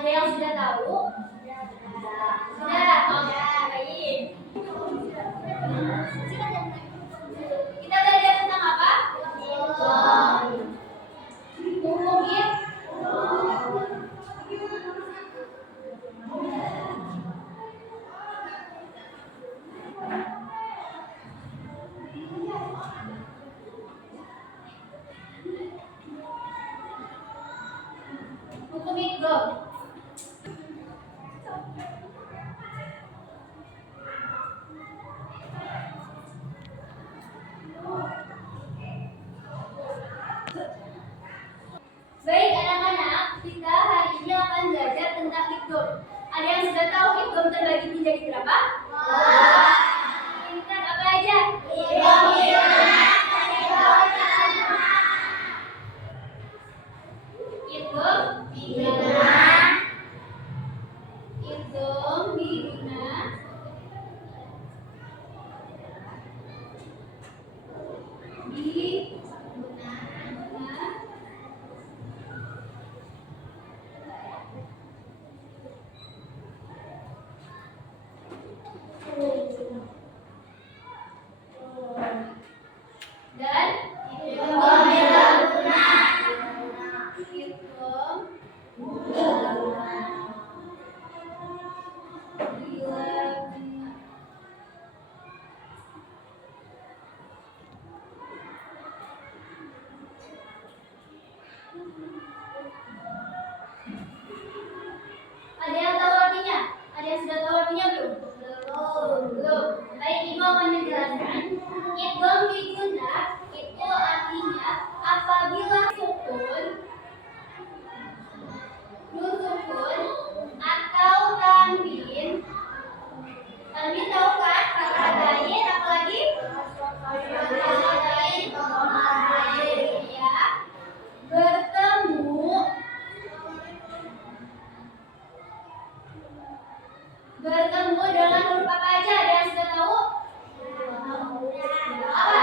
Ada yang sudah tahu? Sudah. Oke, baik. Kita belajar tentang apa? Hukum idgham. Baik anak-anak, kita hari ini akan belajar tentang idgham. Ada yang sudah tahu idgham terbagi menjadi berapa? Pintar, apa aja? Idgham biguna, idgham biguna, idgham biguna, dan idgham biguna, idgham Ada yang tahu artinya? Ada yang sudah tahu artinya belum? Belum. Baik, Ibu akan menjelaskan. Idgham biguna itu artinya apabila nun sukun atau tanwin. Tanwin tahu kan? Kata lain apalagi? Ya. Bertemu dengan huruf apa aja? Ada yang sudah tahu? Apa?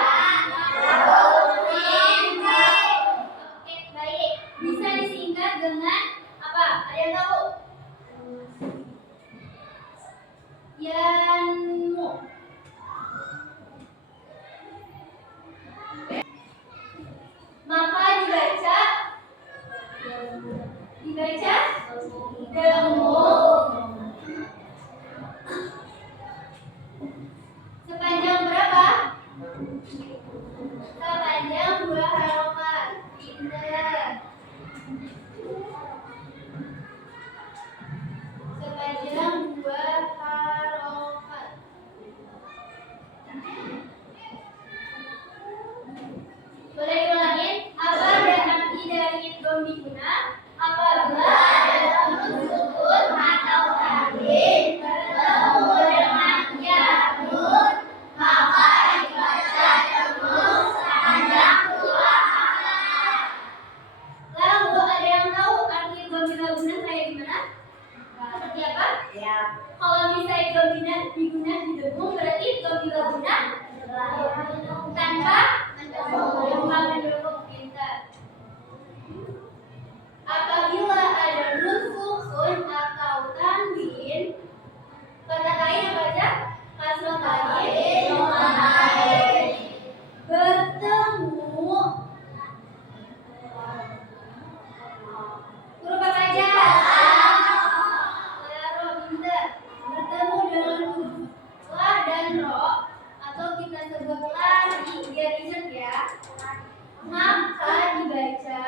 Oke, baik. Bisa disingkat dengan apa? Ada yang tahu? Yanmu. Maka dibaca demu. Sepanjang berapa? Sepanjang 2 harokat. Pintar. Sepanjang 2 harokat. Boleh diulangin? Apa arti dari idgham biguna? Apabila ada nun sukun atau tanwin bertemu dengan nun, maka dibaca demu sepanjang 2 harokat. Lalu ada yang tahu arti idgham biguna kayak gimana? Seperti apa? Ya. Kalau misalnya idgham biguna didemu, berarti idgham biguna tanpa pintar. Apabila ada nun sukun atau tanwin, kata lain apa aja? Kasroh lain, bertemu. Huruf apa aja? Ro, pintar. Bertemu dengan huruf la dan ro, atau kita sebut lari, biar ingat ya. Maka dibaca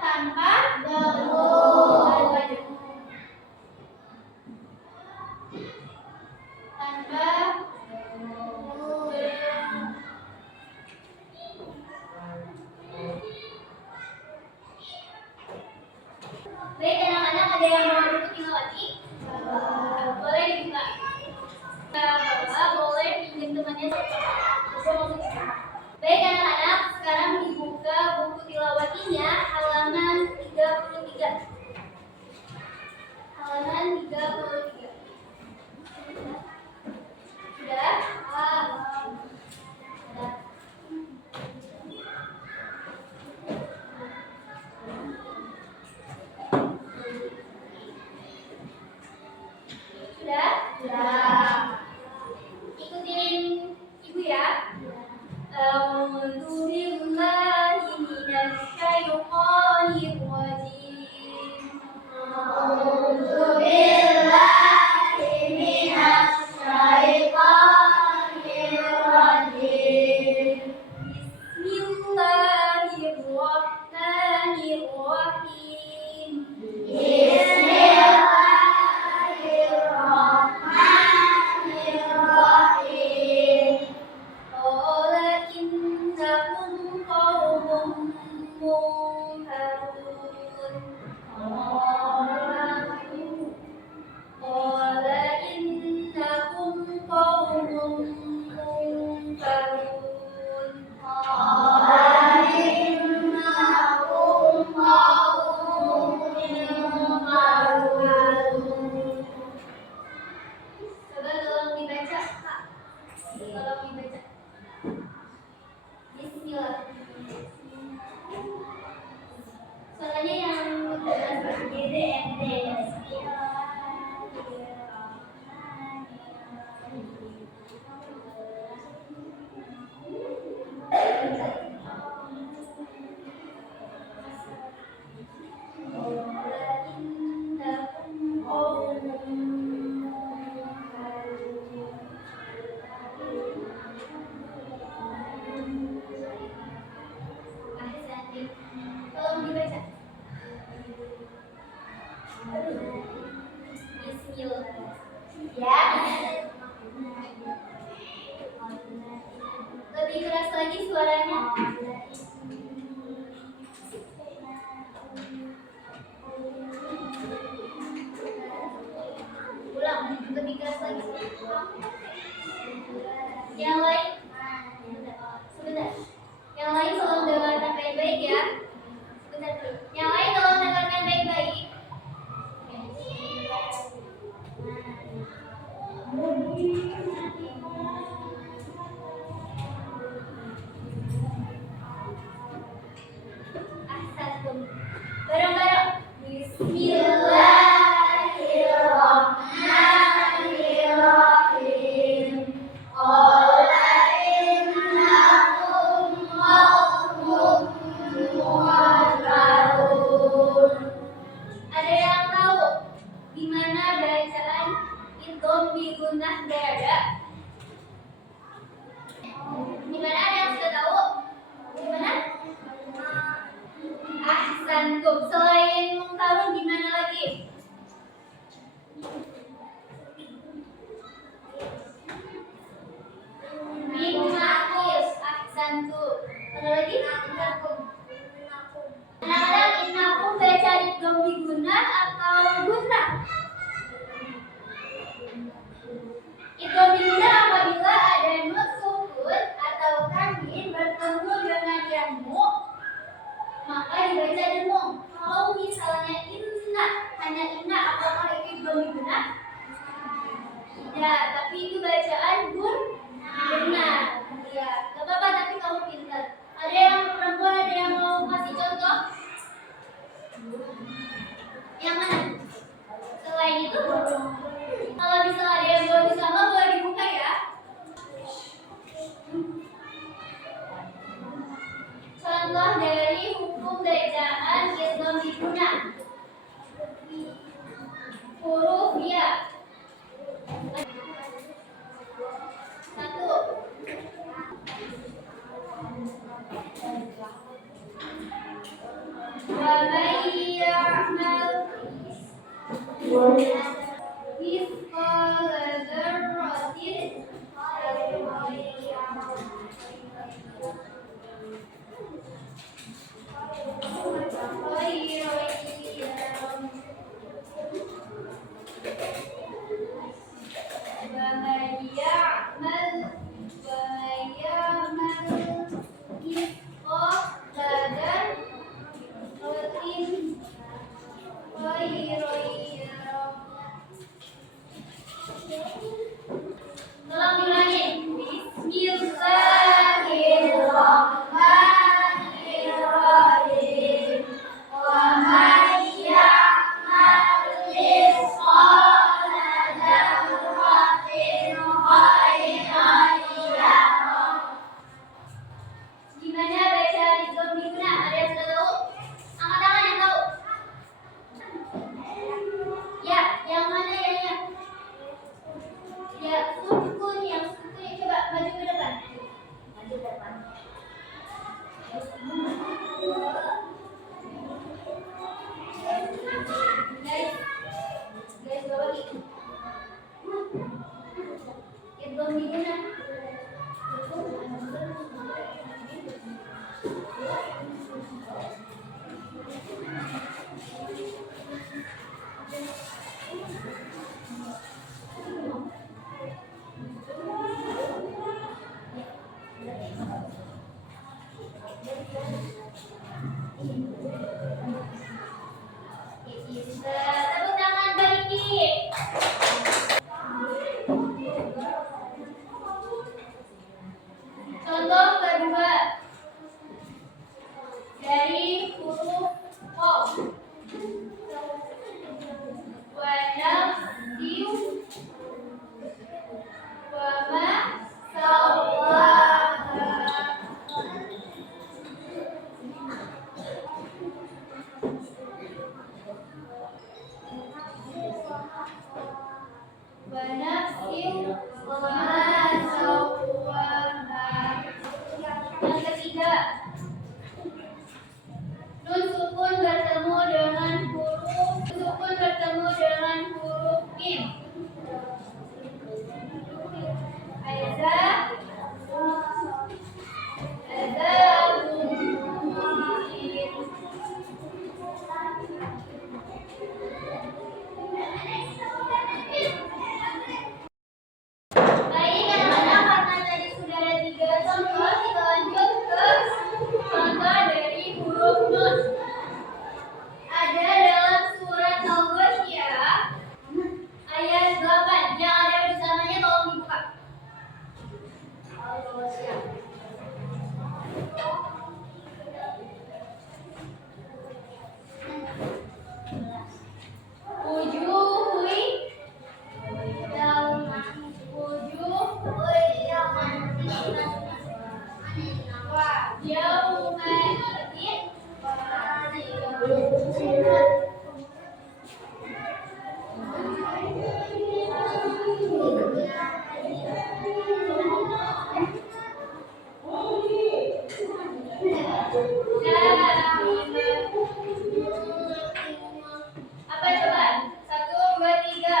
tanpa demu. Tanpa demu. Baik anak-anak, ada yang mau buku tilawati? Boleh dibuka. Bapak boleh pinjam temannya. Baik anak-anak, sekarang dibuka buku tilawatinya halaman 33. Halaman 33. Sudah? Sudah. Tolong dibaca. Bismillah. Ya. Lebih keras lagi suaranya. Ulang, lebih keras lagi. Yang lain, sebentar. Yang lain tolong dengarkan baik-baik ya. Sebentar dulu. Yang lain tolong dengarkan baik-baik. Ahsantum. Bareng-bareng. Bismillahirrahmanirrahim. Qala innakum qaumun munkarun. Ada yang tahu di mana bacaan idgham bi gunnah berada? Di mana, ada yang sudah tahu? Di mana? Ahsantum. Selain munkarun di mana lagi? Innakum. Ahsantum. Mana lagi? Innakum. Anak-anak, innakum baca idgham bi gunnah atau gunnah? Idgham bi gunnah apabila ada nun sukun atau tanwin bertemu dengan yang mu, maka dibaca dengung. Kalau misalnya inna, hanya inna, apakah itu idgham bi gunnah? Tidak, tapi itu bacaan benar. Ya, gak apa-apa, tapi kamu pintar. Ada yang perempuan, ada yang mau kasih contoh? Yang mana? Selain itu, kalau misalnya ada yang boleh sama, boleh dibuka ya. Contoh dari hukum bacaan idgham bi gunnah. Huruf ya. 1. Wa may ya'mal mithqala dzarratin Tolong diulangin. Bismillahirrahmanirrahim. Wa may ya'mal mithqala dzarratin khairan yarah. Gimana baca idgham bi gunnah? Ada yang sudah tahu? Angkat tangan yang tahu. Ya, yang mana ya? Ya, sukun, yang sukun. Coba maju ke depan. Maju ke depan. Guys, bawa lagi. Idgham bi gunnah. Tepuk tangan bagi. Contoh kedua dari huruf qaf. Apa coba? 1, 2, 3.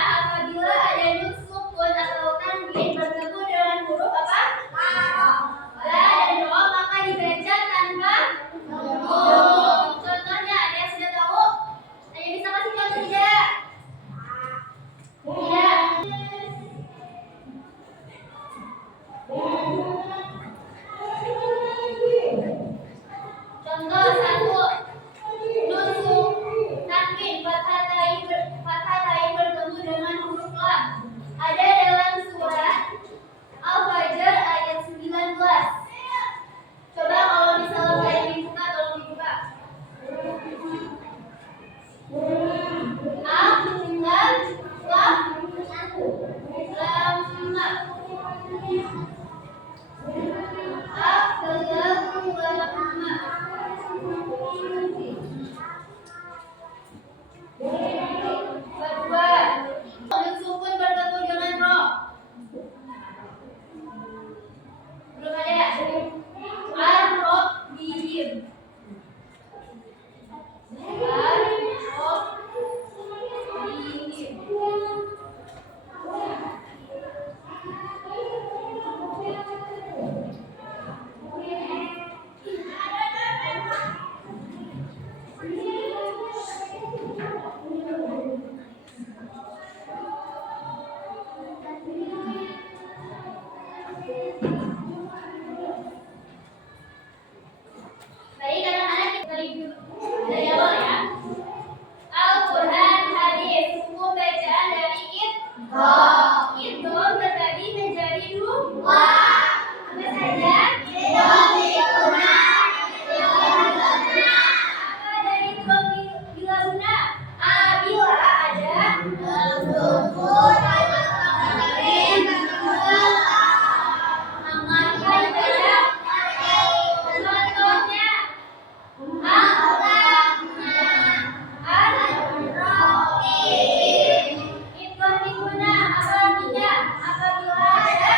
Apabila ada nun sukun atau tanwin bertemu dengan huruf apa? La dan ro, maka dibaca tanpa nun. Contohnya, ada yang sudah tahu? Ada yang bisa kasih contoh tidak? Tidak. Contoh 1, nun tanwin fathah bertemu dengan huruf lam. Ada dalam surat Al-Fajr ayat 19. Coba kalau misalnya saya dibuka, tolong dibuka. Alif lam lam kedua, nun sukun bertemu dengan ro. Belum ada. Ar-Rabbihim. Baik, anak-anak, kita review dari awal ya. Al-Quran, hadis, hukum bacaan dari idgham terbagi menjadi 2. Apa saja? Apa dari idgham bila guna? Bila ada maka dibaca. Contohnya itu diguna apa artinya? Apabila ada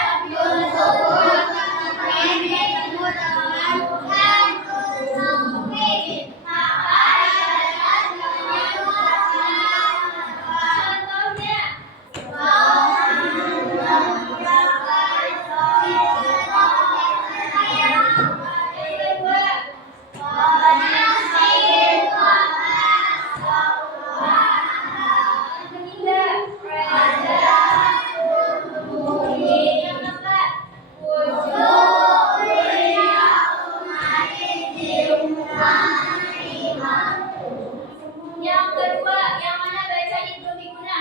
yang kedua, yang mana bacaan itu diguna?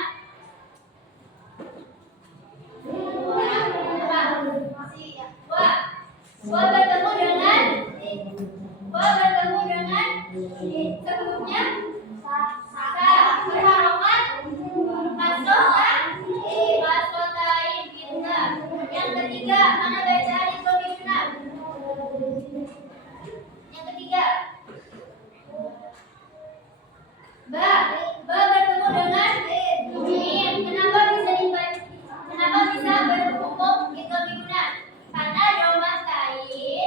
Wa bertemu dengan sebelumnya berharokat kasrotain kita. Yang ketiga, mana bacaan itu diguna? Yang ketiga, ba bertemu dengan mim. Kenapa bisa berhukum itu diguna? Karena domatain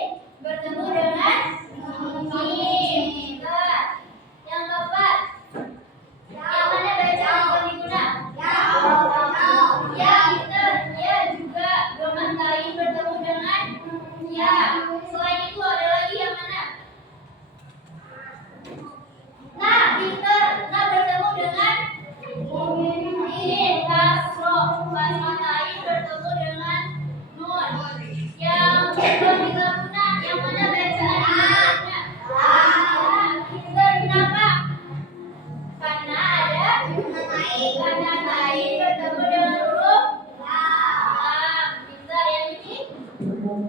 Oh,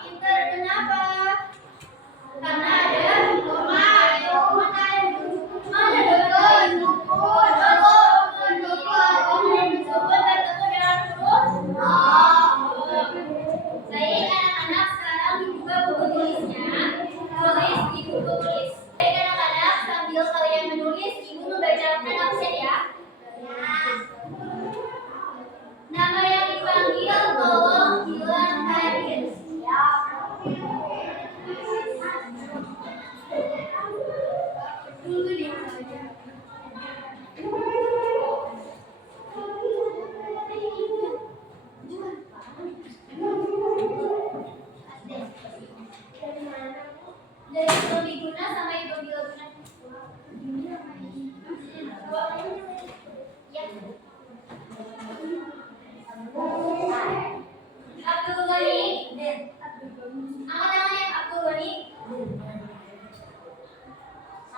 pintar. Kenapa? Karena ada koma, ada dukun, baik anak-anak, sekarang dibuka buku tulisnya, tulis di buku tulis. Baik anak-anak, sambil kalian menulis, ibu membacakan absen ya. Nama yang dipanggil tolong bilang hadir. Tunggu di mana? Dari Dobi Guna sampai Dobi Laguna. Ya. Abdul Ghani. Angkat tangannya Abdul Ghani.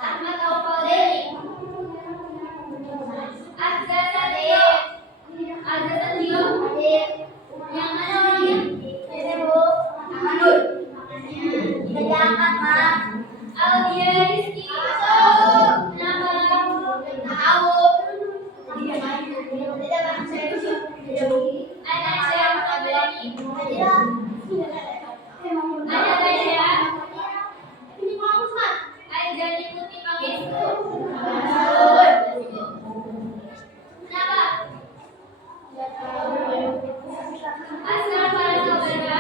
Ahmad Al-Fadeli. Azza Sadeo. Azza Sadeo. Yang mana orangnya? Amanul. Tidak diangkat, Pak. Aldia Rizky. Kenapa? Tahu. Tidak bangsa. Ada siapa Abdulani? Ada Tasya. Ini mau Ustaz. Aizani Putih Pangestu. Kenapa? Asal para saudara.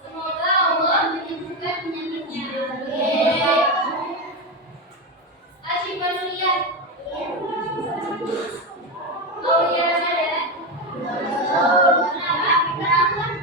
Semoga Allah menyembuhkan penyakitnya. Asyifa Nuria. Aulia Rasyada. Kenapa?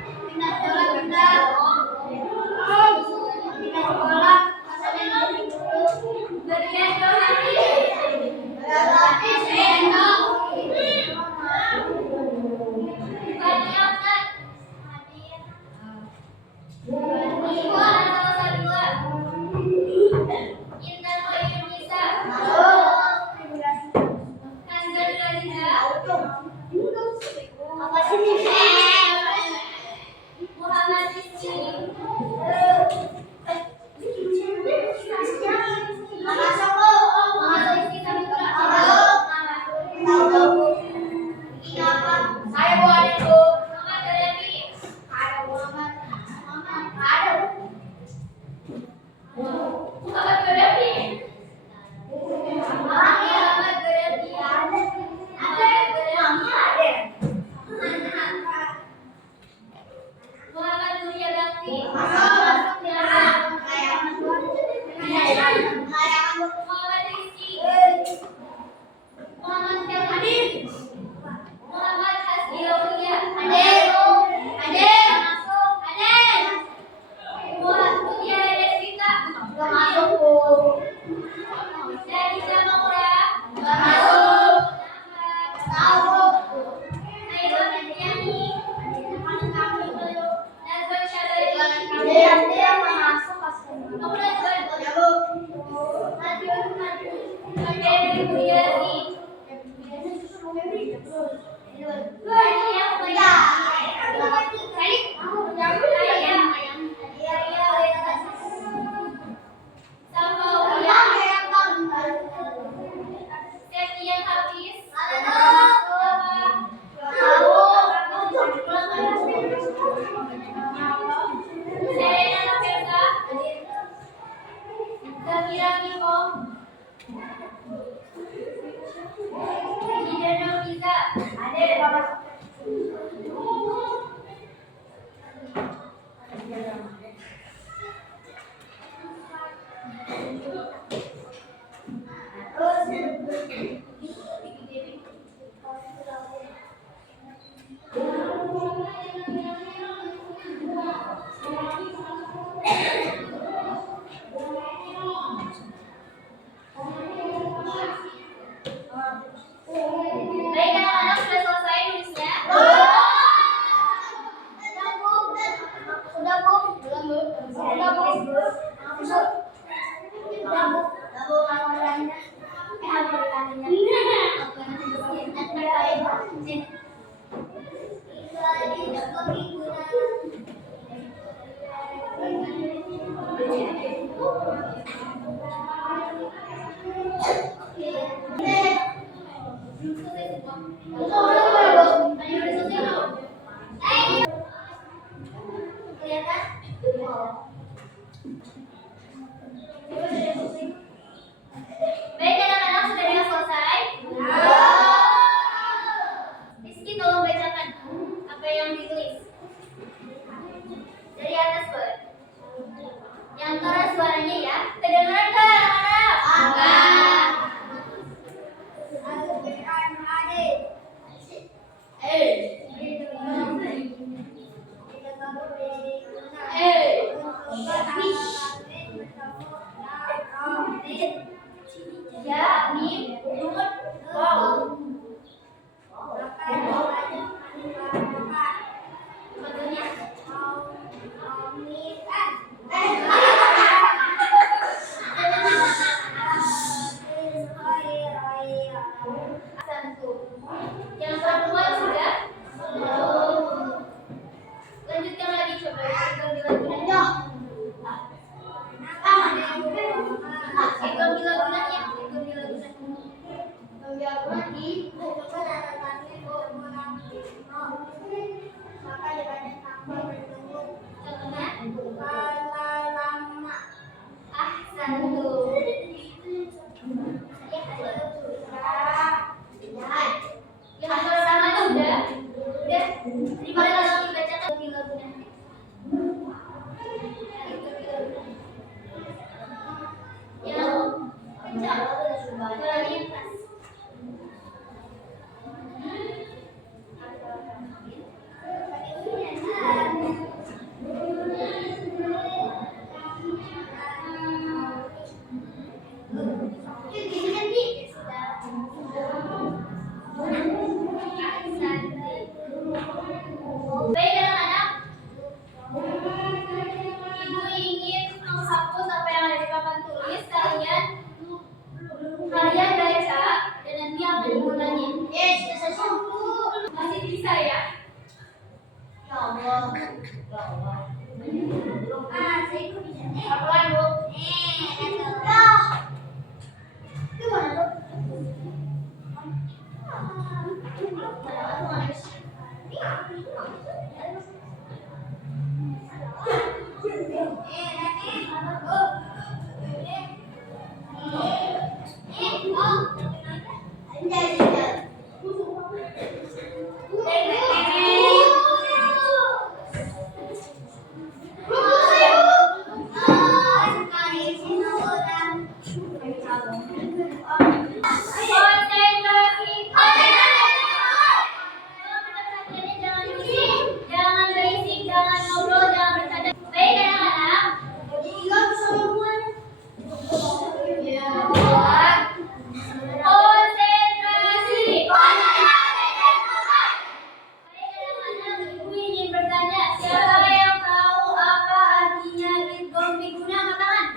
Baik anak-anak, sudah yang selesai? Rizky tolong bacakan apa yang ditulis dari atas boleh. Yang keras suaranya ya. Kedengaran nggak anak-anak? Ya, mim, nun, waw. Sebetulnya satu. Yang perempuan sudah? Lanjutkan lagi coba. Ekor gila-gilanya. Yang pertama tuh udah. Daripada kalau dibacakan gila-gilanya. Yang kencang, suaranya yang keras. Baik anak-anak, Ibu ingin menghapus apa yang ada di papan tulis. Kalian baca dan nanti akan Ibu tanya. Masih bisa ya? Ya Allah. Saya ikut bisa. Pelan Bu. Gimana tuh? Jangan berisik, jangan ngobrol, jangan bercanda. Baik anak-anak. Konsentrasi. Baik anak-anak, Ibu ingin bertanya, siapa yang tahu apa artinya idgham biguna? Angkat tangan.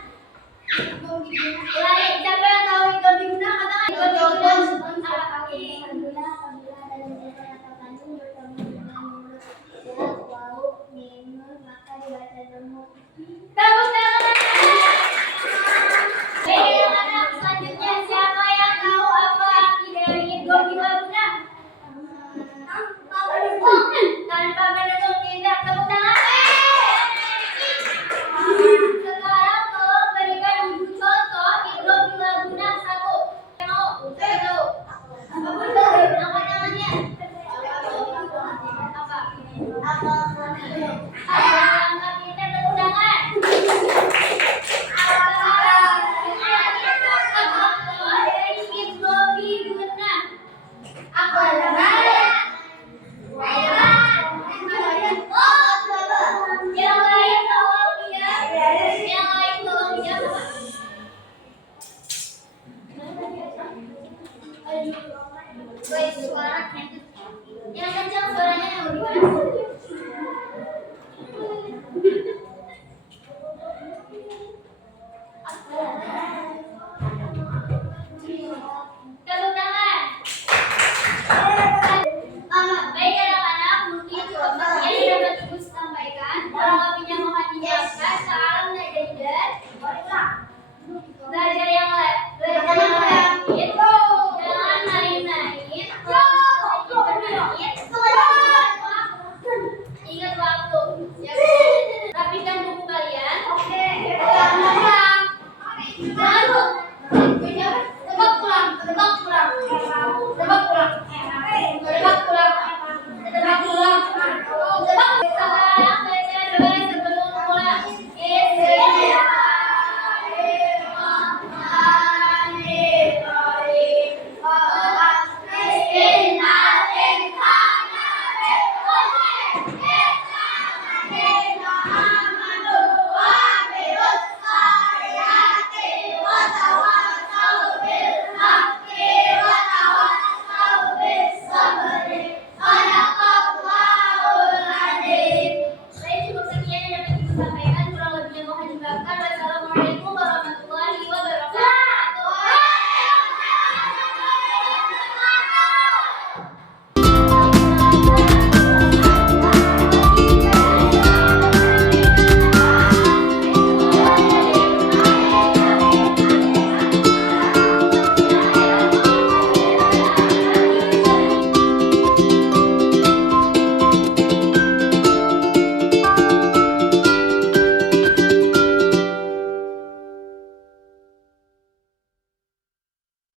Ulangi, siapa yang tahu idgham biguna? Angkat tangan. Idgham biguna apa? Tepuk tangan. Baik anak-anak, selanjutnya siapa yang tahu apa arti dari idgham biguna? Tanpa menentuk tidak, tepuk tangan. Sekarang tolong berikan Ibu contoh idgham biguna satu. Mau? Saya tahu. Angkat tangannya. Apa? Angkat kita, tepuk tangan. Yang kencang suaranya yang lebih keras.